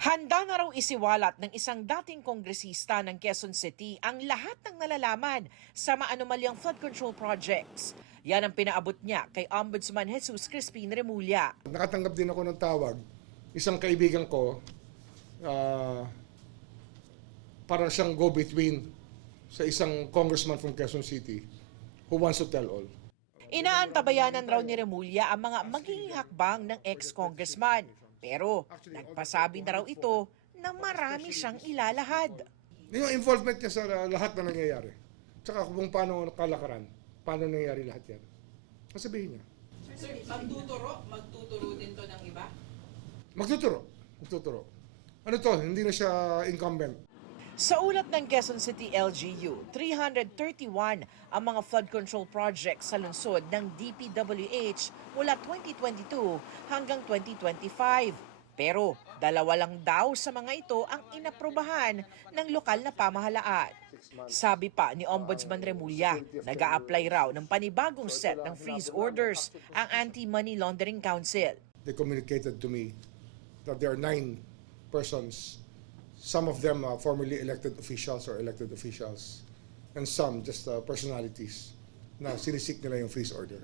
Handa na raw isiwalat ng isang dating kongresista ng Quezon City ang lahat ng nalalaman sa maanomalyang flood control projects. Yan ang pinaabot niya kay Ombudsman Jesus Crispin Remulla. Nakatanggap din ako ng tawag, isang kaibigan ko, parang siyang go-between sa isang congressman from Quezon City who wants to tell all. Inaantabayanan raw ni Remulla ang mga magiging hakbang ng ex-congressman. Pero nagpasabi na raw ito na marami siyang ilalahad. Yung involvement niya sa lahat na nangyayari. Tsaka kung paano kalakaran, paano nangyayari lahat yan. Masabihin niya. Sir, magtuturo din to ng iba? Magtuturo. Ano to, hindi na siya incumbent. Sa ulat ng Quezon City LGU, 331 ang mga flood control projects sa lungsod ng DPWH mula 2022 hanggang 2025. Pero 2 lang daw sa mga ito ang inaprobahan ng lokal na pamahalaan. Sabi pa ni Ombudsman Remulla, nag-a-apply raw ng panibagong set ng freeze orders ang Anti-Money Laundering Council. They communicated to me that there are 9 persons. Some of them formerly elected officials or elected officials, and some just personalities na sinisik nila yung freeze order.